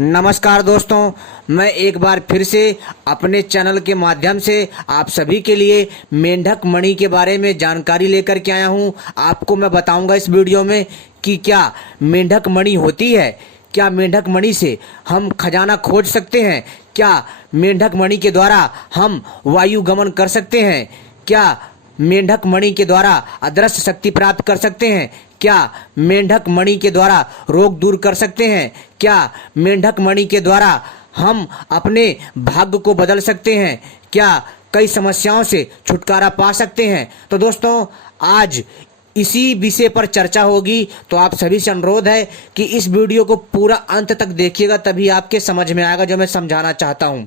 नमस्कार दोस्तों, मैं एक बार फिर से अपने चैनल के माध्यम से आप सभी के लिए मेंढक मणि के बारे में जानकारी लेकर के आया हूं। आपको मैं बताऊंगा इस वीडियो में कि क्या मेंढक मणि होती है, क्या मेंढक मणि से हम खजाना खोज सकते हैं, क्या मेंढक मणि के द्वारा हम वायु गमन कर सकते हैं, क्या मेंढक मणि के द्वारा अदृश्य शक्ति प्राप्त कर सकते हैं, क्या मेंढक मणि के द्वारा रोग दूर कर सकते हैं, क्या मेंढक मणि के द्वारा हम अपने भाग्य को बदल सकते हैं, क्या कई समस्याओं से छुटकारा पा सकते हैं। तो दोस्तों, आज इसी विषय पर चर्चा होगी। तो आप सभी से अनुरोध है कि इस वीडियो को पूरा अंत तक देखिएगा, तभी आपके समझ में आएगा जो मैं समझाना चाहता हूं।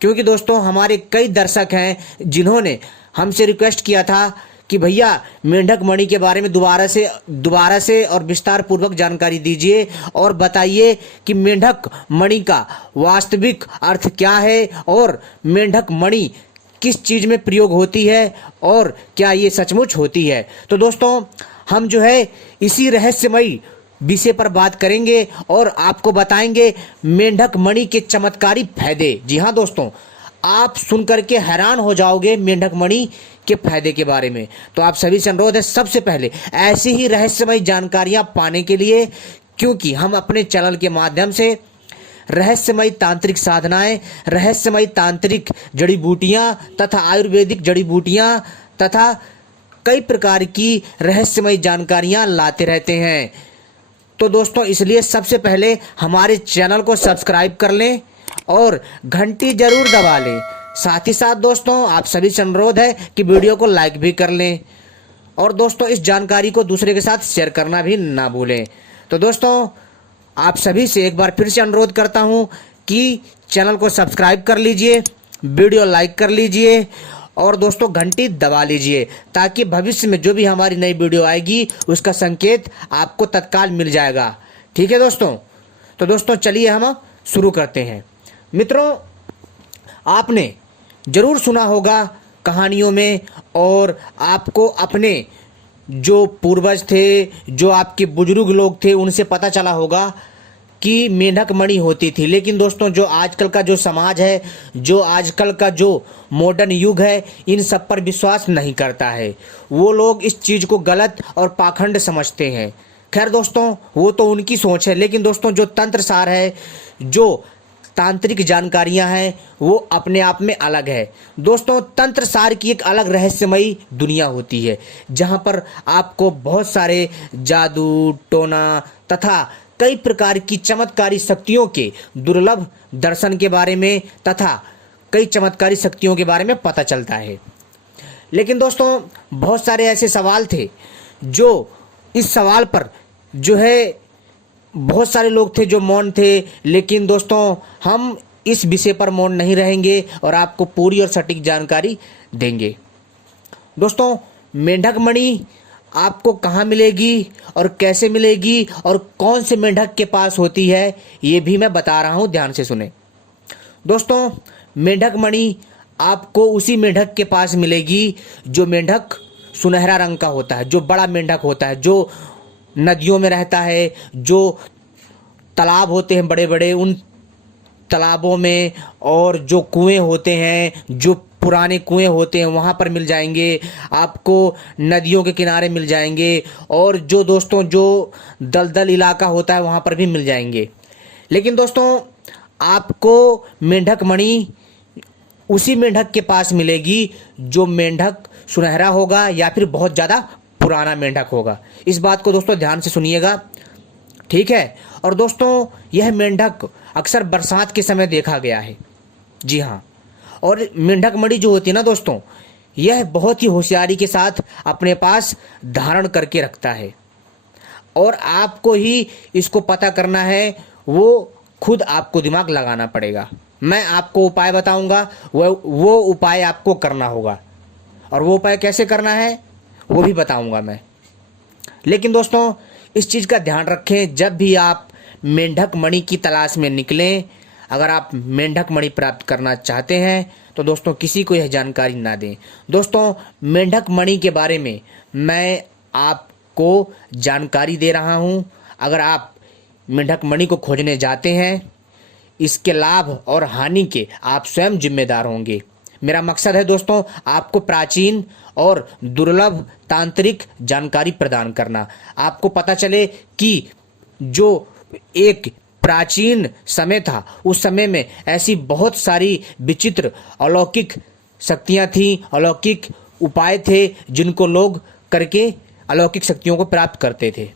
क्योंकि दोस्तों, हमारे कई दर्शक हैं जिन्होंने हमसे रिक्वेस्ट किया था कि भैया मेंढक मणि के बारे में दोबारा से और विस्तार पूर्वक जानकारी दीजिए और बताइए कि मेंढक मणि का वास्तविक अर्थ क्या है और मेंढक मणि किस चीज में प्रयोग होती है और क्या ये सचमुच होती है। तो दोस्तों, हम जो है इसी रहस्यमयी विषय पर बात करेंगे और आपको बताएंगे मेंढक मणि के चमत्कारी फायदे। जी हाँ दोस्तों, आप सुनकर के हैरान हो जाओगे मेंढक मणि के फायदे के बारे में। तो आप सभी से अनुरोध है, सबसे पहले ऐसी ही रहस्यमय जानकारियां पाने के लिए, क्योंकि हम अपने चैनल के माध्यम से रहस्यमय तांत्रिक साधनाएं, रहस्यमय तांत्रिक जड़ी बूटियां तथा आयुर्वेदिक जड़ी बूटियां तथा कई प्रकार की रहस्यमय जानकारियां लाते रहते हैं। तो दोस्तों, इसलिए सबसे पहले हमारे चैनल को सब्सक्राइब कर लें और घंटी जरूर दबा लें। साथ ही साथ दोस्तों, आप सभी से अनुरोध है कि वीडियो को लाइक भी कर लें और दोस्तों इस जानकारी को दूसरे के साथ शेयर करना भी ना भूलें। तो दोस्तों, आप सभी से एक बार फिर से अनुरोध करता हूं कि चैनल को सब्सक्राइब कर लीजिए, वीडियो लाइक कर लीजिए और दोस्तों घंटी दबा लीजिए, ताकि भविष्य में जो भी हमारी नई वीडियो आएगी उसका संकेत आपको तत्काल मिल जाएगा। ठीक है दोस्तों? तो दोस्तों चलिए हम शुरू करते हैं। मित्रों, आपने जरूर सुना होगा कहानियों में और आपको अपने जो पूर्वज थे, जो आपके बुजुर्ग लोग थे, उनसे पता चला होगा कि मेंढक मणि होती थी। लेकिन दोस्तों, जो आजकल का जो समाज है, जो आजकल का जो मॉडर्न युग है, इन सब पर विश्वास नहीं करता है। वो लोग इस चीज़ को गलत और पाखंड समझते हैं। खैर दोस्तों, वो तो उनकी सोच है, लेकिन दोस्तों जो तंत्र सार है, जो तांत्रिक जानकारियां हैं, वो अपने आप में अलग है। दोस्तों, तंत्र सार की एक अलग रहस्यमयी दुनिया होती है, जहां पर आपको बहुत सारे जादू टोना तथा कई प्रकार की चमत्कारी शक्तियों के दुर्लभ दर्शन के बारे में तथा कई चमत्कारी शक्तियों के बारे में पता चलता है। लेकिन दोस्तों, बहुत सारे ऐसे सवाल थे जो इस सवाल पर जो है बहुत सारे लोग थे जो मौन थे। लेकिन दोस्तों, हम इस विषय पर मौन नहीं रहेंगे और आपको पूरी और सटीक जानकारी देंगे। दोस्तों, मेंढक मणि आपको कहाँ मिलेगी और कैसे मिलेगी और कौन से मेंढक के पास होती है, ये भी मैं बता रहा हूँ, ध्यान से सुने। दोस्तों, मेंढक मणि आपको उसी मेंढक के पास मिलेगी जो मेंढक सुनहरा रंग का होता है, जो बड़ा मेंढक होता है, जो नदियों में रहता है, जो तालाब होते हैं बड़े बड़े, उन तालाबों में, और जो कुएं होते हैं, जो पुराने कुएं होते हैं, वहाँ पर मिल जाएंगे आपको, नदियों के किनारे मिल जाएंगे, और जो दोस्तों जो दलदल इलाका होता है वहाँ पर भी मिल जाएंगे। लेकिन दोस्तों, आपको मेंढक मणि उसी मेंढक के पास मिलेगी जो मेंढक सुनहरा होगा या फिर बहुत ज़्यादा पुराना मेंढक होगा। इस बात को दोस्तों ध्यान से सुनिएगा, ठीक है? और दोस्तों, यह मेंढक अक्सर बरसात के समय देखा गया है। जी हाँ, और मेंढक मणि जो होती है ना दोस्तों, यह बहुत ही होशियारी के साथ अपने पास धारण करके रखता है और आपको ही इसको पता करना है। वो खुद आपको दिमाग लगाना पड़ेगा। मैं आपको उपाय बताऊंगा, वो उपाय आपको करना होगा, और वो उपाय कैसे करना है वो भी बताऊंगा मैं। लेकिन दोस्तों, इस चीज़ का ध्यान रखें, जब भी आप मेंढक मणि की तलाश में निकलें, अगर आप मेंढक मणि प्राप्त करना चाहते हैं तो दोस्तों किसी को यह जानकारी ना दें। दोस्तों, मेंढक मणि के बारे में मैं आपको जानकारी दे रहा हूं। अगर आप मेंढक मणि को खोजने जाते हैं इसके लाभ और हानि के आप स्वयं जिम्मेदार होंगे। मेरा मकसद है दोस्तों आपको प्राचीन और दुर्लभ तांत्रिक जानकारी प्रदान करना। आपको पता चले कि जो एक प्राचीन समय था, उस समय में ऐसी बहुत सारी विचित्र अलौकिक शक्तियां थीं, अलौकिक उपाय थे जिनको लोग करके अलौकिक शक्तियों को प्राप्त करते थे।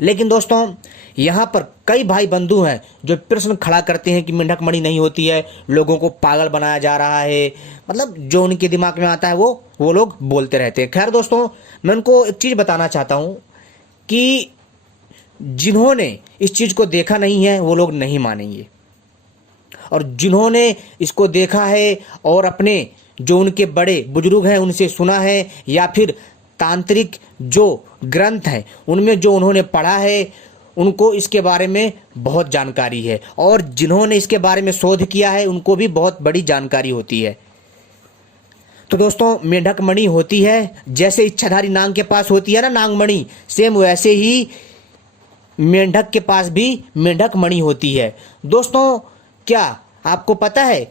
लेकिन दोस्तों यहाँ पर कई भाई बंधु हैं जो प्रश्न खड़ा करते हैं कि मेंढक मणि नहीं होती है, लोगों को पागल बनाया जा रहा है, मतलब जो उनके दिमाग में आता है वो लोग बोलते रहते हैं। खैर दोस्तों, मैं उनको एक चीज़ बताना चाहता हूँ कि जिन्होंने इस चीज़ को देखा नहीं है वो लोग नहीं मानेंगे, और जिन्होंने इसको देखा है और अपने जो उनके बड़े बुजुर्ग हैं उनसे सुना है, या फिर तांत्रिक जो ग्रंथ हैं उनमें जो उन्होंने पढ़ा है, उनको इसके बारे में बहुत जानकारी है, और जिन्होंने इसके बारे में शोध किया है उनको भी बहुत बड़ी जानकारी होती है। तो दोस्तों मेंढक मणि होती है, जैसे इच्छाधारी नाग के पास होती है ना नागमणि, सेम वैसे ही मेंढक के पास भी मेंढक मणि होती है। दोस्तों क्या आपको पता है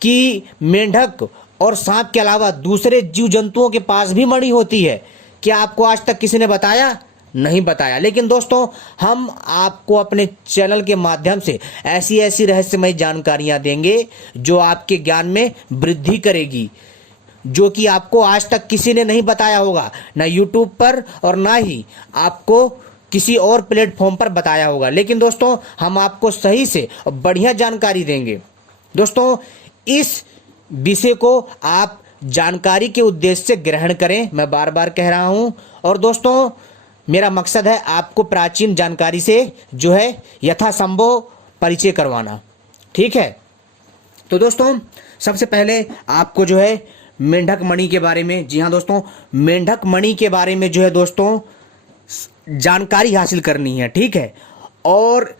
कि मेंढक और सांप के अलावा दूसरे जीव जंतुओं के पास भी मणि होती है? क्या आपको आज तक किसी ने बताया? नहीं बताया। लेकिन दोस्तों हम आपको अपने चैनल के माध्यम से ऐसी ऐसी रहस्यमय जानकारियां देंगे जो आपके ज्ञान में वृद्धि करेगी, जो कि आपको आज तक किसी ने नहीं बताया होगा, ना यूट्यूब पर और ना ही आपको किसी और प्लेटफॉर्म पर बताया होगा। लेकिन दोस्तों हम आपको सही से और बढ़िया जानकारी देंगे। दोस्तों इस विषय को आप जानकारी के उद्देश्य से ग्रहण करें, मैं बार बार कह रहा हूं। और दोस्तों मेरा मकसद है आपको प्राचीन जानकारी से जो है यथासंभव परिचय करवाना, ठीक है। तो दोस्तों सबसे पहले आपको जो है मेंढक मणि के बारे में, जी हाँ दोस्तों, मेंढक मणि के बारे में जो है दोस्तों जानकारी हासिल करनी है, ठीक है। और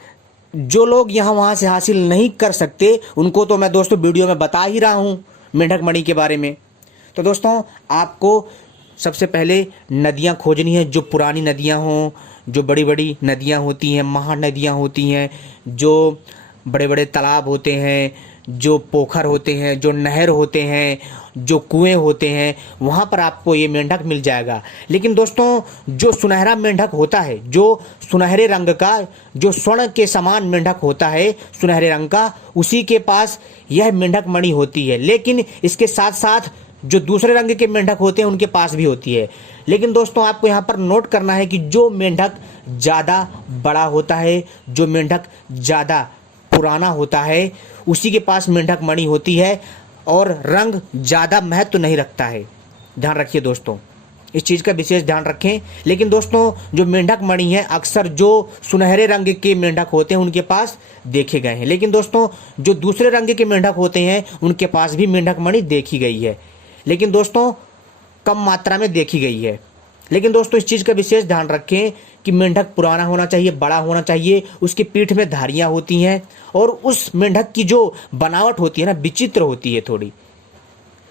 जो लोग यहाँ वहाँ से हासिल नहीं कर सकते उनको तो मैं दोस्तों वीडियो में बता ही रहा हूँ मेंढक मणि के बारे में। तो दोस्तों आपको सबसे पहले नदियाँ खोजनी है, जो पुरानी नदियाँ हों, जो बड़ी बड़ी नदियाँ होती हैं, महानदियाँ होती हैं, जो बड़े बड़े तालाब होते हैं, जो पोखर होते हैं, जो नहर होते हैं, जो कुएं होते हैं, वहाँ पर आपको ये मेंढक मिल जाएगा। लेकिन दोस्तों जो सुनहरा मेंढक होता है, जो सुनहरे रंग का, जो स्वर्ण के समान मेंढक होता है सुनहरे रंग का, उसी के पास यह मेंढक मणि होती है। लेकिन इसके साथ साथ जो दूसरे रंग के मेंढक होते हैं उनके पास भी होती है। लेकिन दोस्तों आपको यहाँ पर नोट करना है कि जो मेंढक ज़्यादा बड़ा होता है, जो मेंढक ज़्यादा पुराना होता है, उसी के पास मेंढक मणि होती है, और रंग ज़्यादा महत्व नहीं रखता है। ध्यान रखिए दोस्तों, इस चीज़ का विशेष ध्यान रखें। लेकिन दोस्तों जो मेंढक मणि है अक्सर जो सुनहरे रंग के मेंढक होते हैं उनके पास देखे गए हैं। लेकिन दोस्तों जो दूसरे रंग के मेंढक होते हैं उनके पास भी मेंढक मणि देखी गई है, लेकिन दोस्तों कम मात्रा में देखी गई है। लेकिन दोस्तों इस चीज़ का विशेष ध्यान रखें कि मेंढक पुराना होना चाहिए, बड़ा होना चाहिए, उसकी पीठ में धारियाँ होती हैं, और उस मेंढक की जो बनावट होती है ना विचित्र होती है थोड़ी।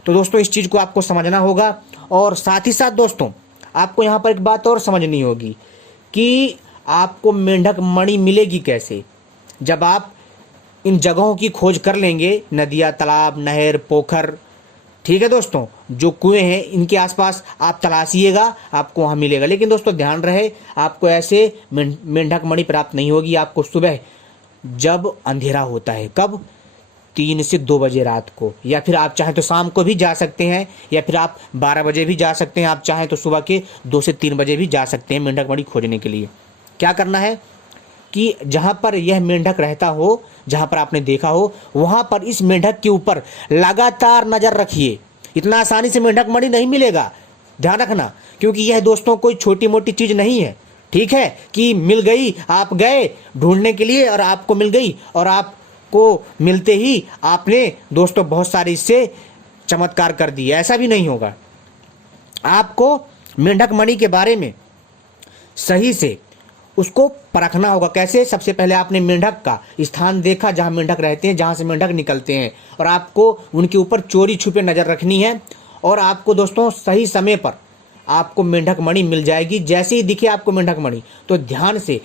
तो दोस्तों इस चीज़ को आपको समझना होगा। और साथ ही साथ दोस्तों आपको यहाँ पर एक बात और समझनी होगी कि आपको मेंढक मणि मिलेगी कैसे। जब आप इन जगहों की खोज कर लेंगे, नदियाँ, तालाब, नहर, पोखर, ठीक है दोस्तों, जो कुएं हैं इनके आसपास आप तलाशिएगा, आपको वहाँ मिलेगा। लेकिन दोस्तों ध्यान रहे आपको ऐसे मेंढक मणि प्राप्त नहीं होगी। आपको सुबह जब अंधेरा होता है, कब, 3 से 2 बजे रात को, या फिर आप चाहें तो शाम को भी जा सकते हैं, या फिर आप 12 बजे भी जा सकते हैं, आप चाहें तो सुबह के 2 से 3 बजे भी जा सकते हैं मेंढक मणि खोजने के लिए। क्या करना है कि जहाँ पर यह मेंढक रहता हो, जहाँ पर आपने देखा हो, वहाँ पर इस मेंढक के ऊपर लगातार नज़र रखिए। इतना आसानी से मेंढक मणि नहीं मिलेगा, ध्यान रखना, क्योंकि यह दोस्तों कोई छोटी मोटी चीज़ नहीं है, ठीक है, कि मिल गई, आप गए ढूंढने के लिए और आपको मिल गई, और आपको मिलते ही आपने दोस्तों बहुत सारे इससे चमत्कार कर दिए। ऐसा भी नहीं होगा। आपको मेंढक मणि के बारे में सही से उसको परखना होगा। कैसे? सबसे पहले आपने मेंढक का स्थान देखा जहां मेंढक रहते हैं, जहां से मेंढक निकलते हैं, और आपको उनके ऊपर चोरी छुपे नज़र रखनी है। और आपको दोस्तों सही समय पर आपको मेंढक मणि मिल जाएगी। जैसे ही दिखे आपको मेंढक मणि तो ध्यान से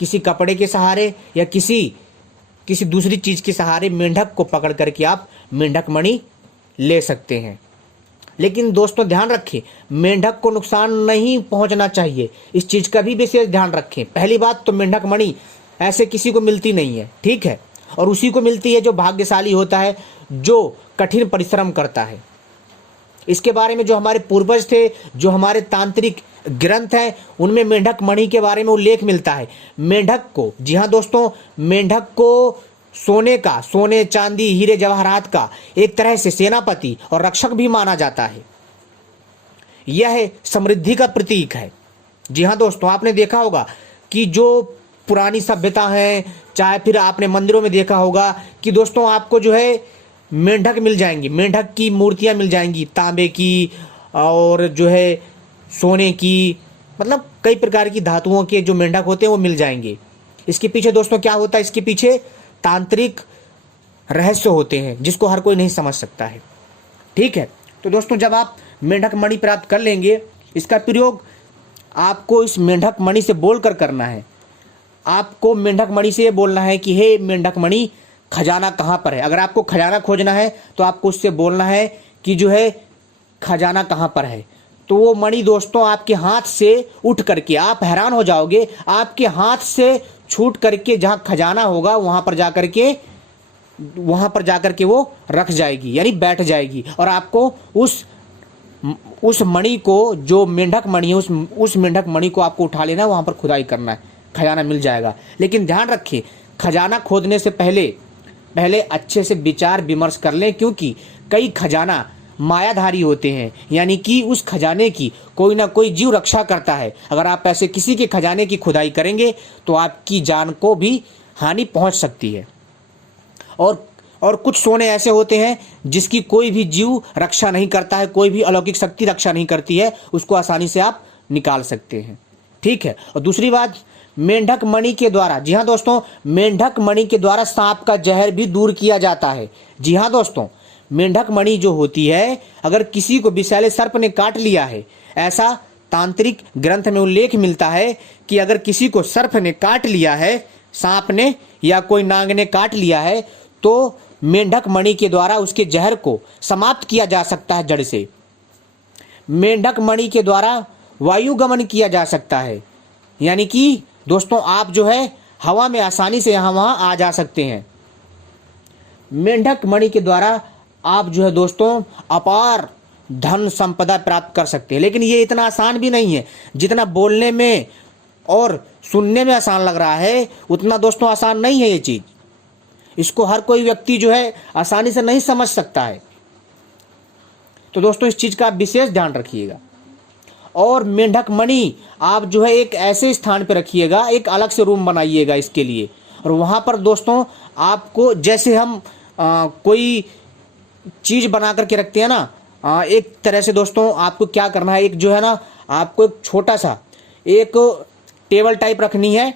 किसी कपड़े के सहारे या किसी किसी दूसरी चीज के सहारे मेंढक को पकड़ करके आप मेंढक मणि ले सकते हैं। लेकिन दोस्तों ध्यान रखें, मेंढक को नुकसान नहीं पहुंचना चाहिए, इस चीज का भी विशेष ध्यान रखें। पहली बात तो मेंढक मणि ऐसे किसी को मिलती नहीं है, ठीक है, और उसी को मिलती है जो भाग्यशाली होता है, जो कठिन परिश्रम करता है। इसके बारे में जो हमारे पूर्वज थे, जो हमारे तांत्रिक ग्रंथ हैं, उनमें मेंढक मणि के बारे में उल्लेख मिलता है। मेंढक को, जी हाँ दोस्तों, मेंढक को सोने चांदी हीरे जवाहरात का एक तरह से सेनापति और रक्षक भी माना जाता है। यह समृद्धि का प्रतीक है। जी हाँ दोस्तों, आपने देखा होगा कि जो पुरानी सभ्यता है, चाहे फिर आपने मंदिरों में देखा होगा कि दोस्तों आपको जो है मेंढक मिल जाएंगी, मेंढक की मूर्तियां मिल जाएंगी, तांबे की और जो है सोने की, मतलब कई प्रकार की धातुओं के जो मेंढक होते हैं वो मिल जाएंगे। इसके पीछे दोस्तों क्या होता है, इसके पीछे तांत्रिक रहस्य होते हैं जिसको हर कोई नहीं समझ सकता है, ठीक है। तो दोस्तों जब आप मेंढक मणि प्राप्त कर लेंगे, इसका प्रयोग आपको इस मेंढक मणि से बोलकर करना है। आपको मेंढक मणि से ये बोलना है कि हे मेंढक मणि, खजाना कहाँ पर है। अगर आपको खजाना खोजना है तो आपको उससे बोलना है कि जो है खजाना कहाँ पर है। तो वो मणि दोस्तों आपके हाथ से उठ करके, आप हैरान हो जाओगे, आपके हाथ से छूट करके जहाँ खजाना होगा वहाँ पर जाकर के वो रख जाएगी, यानी बैठ जाएगी, और आपको उस मणि को, जो मेंढक मणि है, उस मेंढक मणि को आपको उठा लेना है, वहाँ पर खुदाई करना है, खजाना मिल जाएगा। लेकिन ध्यान रखिए, खजाना खोदने से पहले अच्छे से विचार विमर्श कर लें, क्योंकि कई खजाना मायाधारी होते हैं, यानी कि उस खजाने की कोई ना कोई जीव रक्षा करता है। अगर आप ऐसे किसी के खजाने की खुदाई करेंगे तो आपकी जान को भी हानि पहुंच सकती है। और कुछ सोने ऐसे होते हैं जिसकी कोई भी जीव रक्षा नहीं करता है, कोई भी अलौकिक शक्ति रक्षा नहीं करती है, उसको आसानी से आप निकाल सकते हैं, ठीक है। और दूसरी बात, मेंढक मणि के द्वारा, जी हाँ दोस्तों, मेंढक मणि के द्वारा सांप का जहर भी दूर किया जाता है। जी हाँ दोस्तों, मेंढक मणि जो होती है, अगर किसी को विषैले सर्प ने काट लिया है, ऐसा तांत्रिक ग्रंथ में उल्लेख मिलता है कि अगर किसी को सर्प ने काट लिया है, सांप ने या कोई नाग ने काट लिया है, तो मेंढक मणि के द्वारा उसके जहर को समाप्त किया जा सकता है जड़ से। मेंढक मणि के द्वारा वायु गमन किया जा सकता है, यानी कि दोस्तों आप जो है हवा में आसानी से यहाँ वहाँ आ जा सकते हैं। मेंढक मणि के द्वारा आप जो है दोस्तों अपार धन संपदा प्राप्त कर सकते हैं। लेकिन ये इतना आसान भी नहीं है, जितना बोलने में और सुनने में आसान लग रहा है, उतना दोस्तों आसान नहीं है ये चीज। इसको हर कोई व्यक्ति जो है आसानी से नहीं समझ सकता है। तो दोस्तों इस चीज का आप विशेष ध्यान रखिएगा। और मेंढक मणि आप जो है एक ऐसे स्थान पर रखिएगा, एक अलग से रूम बनाइएगा इसके लिए, और वहां पर दोस्तों आपको, जैसे हम कोई चीज बना करके रखते हैं ना, एक तरह से दोस्तों आपको क्या करना है, एक जो है ना, आपको एक छोटा सा एक टेबल टाइप रखनी है,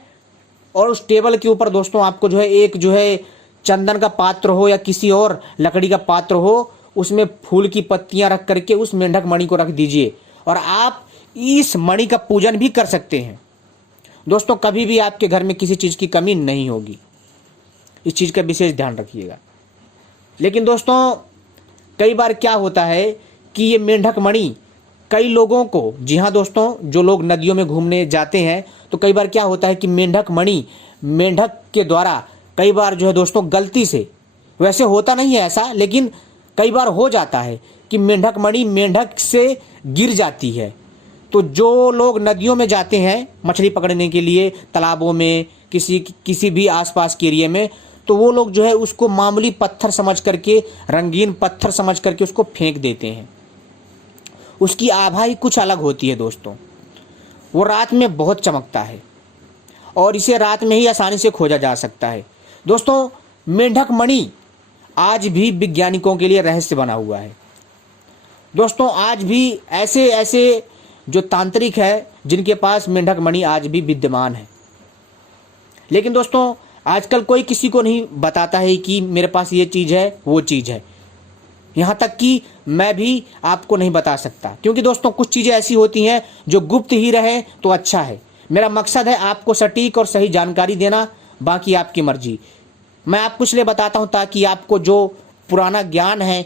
और उस टेबल के ऊपर दोस्तों आपको जो है एक जो है चंदन का पात्र हो या किसी और लकड़ी का पात्र हो, उसमें फूल की पत्तियां रख करके उस मेंढक मणि को रख दीजिए, और आप इस मणि का पूजन भी कर सकते हैं। दोस्तों कभी भी आपके घर में किसी चीज की कमी नहीं होगी, इस चीज का विशेष ध्यान रखिएगा। लेकिन दोस्तों कई बार क्या होता है कि ये मेंढक मणि कई लोगों को, जी हाँ दोस्तों, जो लोग नदियों में घूमने जाते हैं, तो कई बार क्या होता है कि मेंढक मणि, मेंढक के द्वारा कई बार जो है दोस्तों गलती से, वैसे होता नहीं है ऐसा, लेकिन कई बार हो जाता है कि मेंढक मणि मेंढक से गिर जाती है। तो जो लोग नदियों में जाते हैं मछली पकड़ने के लिए, तालाबों में, किसी भी आसपास के एरिया में, तो वो लोग जो है उसको मामूली पत्थर समझ करके, रंगीन पत्थर समझ करके उसको फेंक देते हैं। उसकी आभा ही कुछ अलग होती है दोस्तों, वो रात में बहुत चमकता है और इसे रात में ही आसानी से खोजा जा सकता है। दोस्तों मेंढक मणि आज भी वैज्ञानिकों के लिए रहस्य बना हुआ है। दोस्तों आज भी ऐसे जो तांत्रिक है जिनके पास मेंढक मणि आज भी विद्यमान है। लेकिन दोस्तों आजकल कोई किसी को नहीं बताता है कि मेरे पास ये चीज़ है, वो चीज़ है। यहाँ तक कि मैं भी आपको नहीं बता सकता, क्योंकि दोस्तों कुछ चीज़ें ऐसी होती हैं जो गुप्त ही रहे तो अच्छा है। मेरा मकसद है आपको सटीक और सही जानकारी देना, बाकी आपकी मर्जी। मैं आपको इसलिए बताता हूँ ताकि आपको जो पुराना ज्ञान है,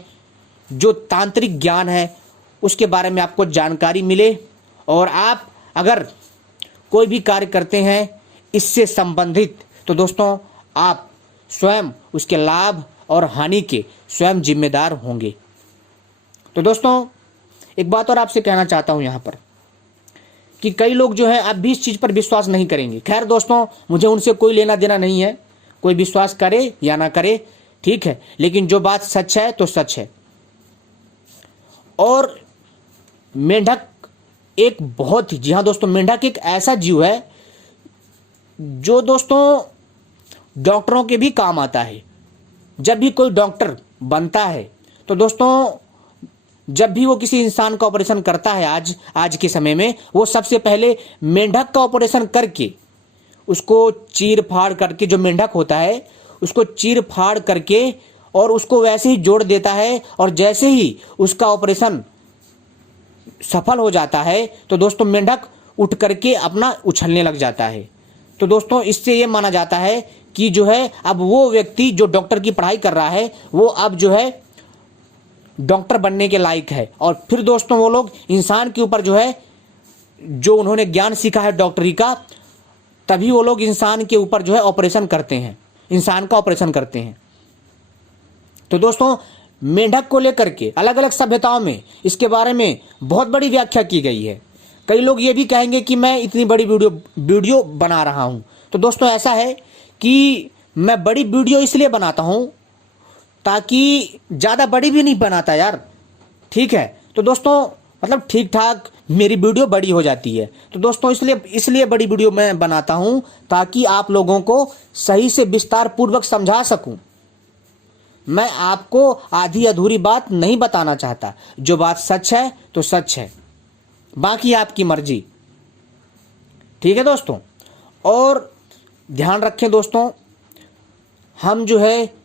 जो तांत्रिक ज्ञान है, उसके बारे में आपको जानकारी मिले और आप अगर कोई भी कार्य करते हैं इससे संबंधित, तो दोस्तों आप स्वयं उसके लाभ और हानि के स्वयं जिम्मेदार होंगे। तो दोस्तों एक बात और आपसे कहना चाहता हूं यहाँ पर कि कई लोग जो है अब भी इस चीज़ पर विश्वास नहीं करेंगे। खैर दोस्तों, मुझे उनसे कोई लेना देना नहीं है, कोई विश्वास करे या ना करे, ठीक है, लेकिन जो बात सच है तो सच है। और मेंढक एक बहुत ही, जी हाँ दोस्तों, मेंढक एक ऐसा जीव है जो दोस्तों डॉक्टरों के भी काम आता है। जब भी कोई डॉक्टर बनता है तो दोस्तों जब भी वो किसी इंसान का ऑपरेशन करता है आज के समय में, वो सबसे पहले मेंढक का ऑपरेशन करके उसको चीर फाड़ करके, जो मेंढक होता है उसको चीर फाड़ करके और उसको वैसे ही जोड़ देता है। और जैसे ही उसका ऑपरेशन सफल हो जाता है तो दोस्तों मेंढक उठ करके अपना उछलने लग जाता है। तो दोस्तों इससे ये माना जाता है कि जो है अब वो व्यक्ति जो डॉक्टर की पढ़ाई कर रहा है वो अब जो है डॉक्टर बनने के लायक है। और फिर दोस्तों वो लोग इंसान के ऊपर जो है, जो उन्होंने ज्ञान सीखा है डॉक्टरी का, तभी वो लोग इंसान के ऊपर जो है ऑपरेशन करते हैं, इंसान का ऑपरेशन करते हैं। तो दोस्तों मेंढक को लेकर के अलग अलग सभ्यताओं में इसके बारे में बहुत बड़ी व्याख्या की गई है। कई लोग ये भी कहेंगे कि मैं इतनी बड़ी वीडियो बना रहा हूं। तो दोस्तों ऐसा है कि मैं बड़ी वीडियो इसलिए बनाता हूं ताकि ज़्यादा बड़ी भी नहीं बनाता यार, ठीक है। तो दोस्तों मतलब ठीक ठाक मेरी वीडियो बड़ी हो जाती है। तो दोस्तों इसलिए बड़ी वीडियो मैं बनाता हूं ताकि आप लोगों को सही से विस्तार पूर्वक समझा सकूं। मैं आपको आधी अधूरी बात नहीं बताना चाहता। जो बात सच है तो सच है, बाकी आपकी मर्जी, ठीक है दोस्तों। और ध्यान रखें दोस्तों, हम जो है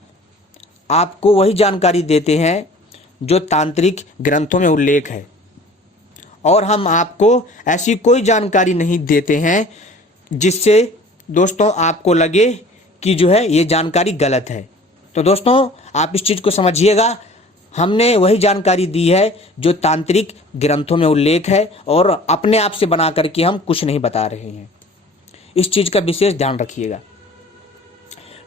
आपको वही जानकारी देते हैं जो तांत्रिक ग्रंथों में उल्लेख है, और हम आपको ऐसी कोई जानकारी नहीं देते हैं जिससे दोस्तों आपको लगे कि जो है ये जानकारी गलत है। तो दोस्तों आप इस चीज़ को समझिएगा, हमने वही जानकारी दी है जो तांत्रिक ग्रंथों में उल्लेख है, और अपने आप से बना करके हम कुछ नहीं बता रहे हैं। इस चीज़ का विशेष ध्यान रखिएगा।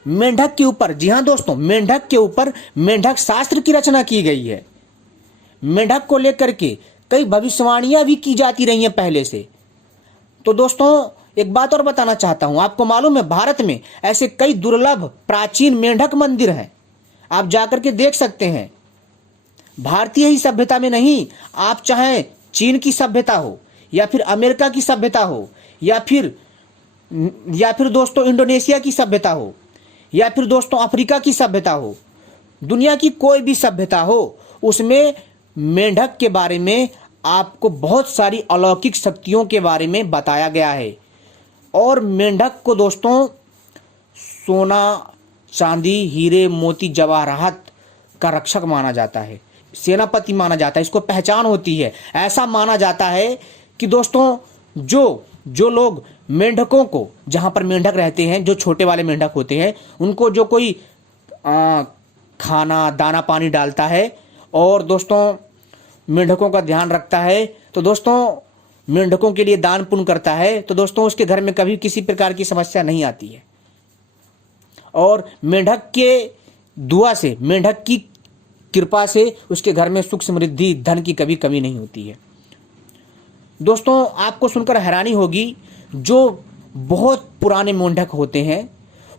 मेंढक के ऊपर, जी हाँ दोस्तों, मेंढक के ऊपर मेंढक शास्त्र की रचना की गई है। मेंढक को लेकर के कई भविष्यवाणियां भी की जाती रही हैं पहले से। तो दोस्तों एक बात और बताना चाहता हूं, आपको मालूम है भारत में ऐसे कई दुर्लभ प्राचीन मेंढक मंदिर हैं, आप जाकर के देख सकते हैं। भारतीय ही सभ्यता में नहीं, आप चाहे चीन की सभ्यता हो या फिर अमेरिका की सभ्यता हो या फिर दोस्तों इंडोनेशिया की सभ्यता हो या फिर दोस्तों अफ्रीका की सभ्यता हो, दुनिया की कोई भी सभ्यता हो, उसमें मेंढक के बारे में आपको बहुत सारी अलौकिक शक्तियों के बारे में बताया गया है। और मेंढक को दोस्तों सोना, चांदी, हीरे, मोती, जवाहरात का रक्षक माना जाता है, सेनापति माना जाता है, इसको पहचान होती है। ऐसा माना जाता है कि दोस्तों जो लोग मेंढकों को, जहाँ पर मेंढक रहते हैं, जो छोटे वाले मेंढक होते हैं, उनको जो कोई खाना दाना पानी डालता है और दोस्तों मेंढकों का ध्यान रखता है, तो दोस्तों मेंढकों के लिए दान पुण्य करता है, तो दोस्तों उसके घर में कभी किसी प्रकार की समस्या नहीं आती है। और मेंढक के दुआ से, मेंढक की कृपा से उसके घर में सुख समृद्धि धन की कभी कमी नहीं होती है। दोस्तों आपको सुनकर हैरानी होगी, जो बहुत पुराने मेंढक होते हैं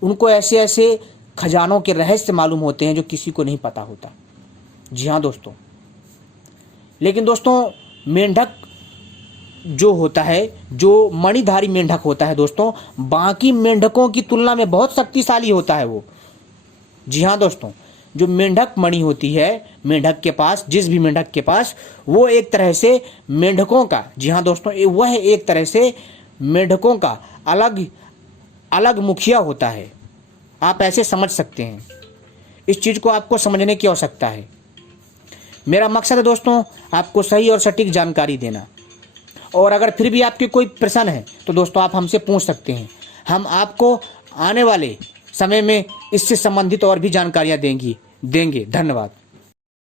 उनको ऐसे ऐसे खजानों के रहस्य मालूम होते हैं जो किसी को नहीं पता होता। जी हाँ दोस्तों, लेकिन दोस्तों मेंढक जो होता है, जो मणिधारी मेंढक होता है दोस्तों, बाकी मेंढकों की तुलना में बहुत शक्तिशाली होता है वो। जी हाँ दोस्तों, जो मेंढक मणि होती है मेंढक के पास, जिस भी मेंढक के पास, वो एक तरह से मेंढकों का, जी हाँ दोस्तों, वह एक तरह से मेंढकों का अलग मुखिया होता है। आप ऐसे समझ सकते हैं, इस चीज़ को आपको समझने की आवश्यकता है। मेरा मकसद है दोस्तों आपको सही और सटीक जानकारी देना। और अगर फिर भी आपके कोई प्रश्न है तो दोस्तों आप हमसे पूछ सकते हैं। हम आपको आने वाले समय में इससे संबंधित और भी जानकारियां देंगे। धन्यवाद।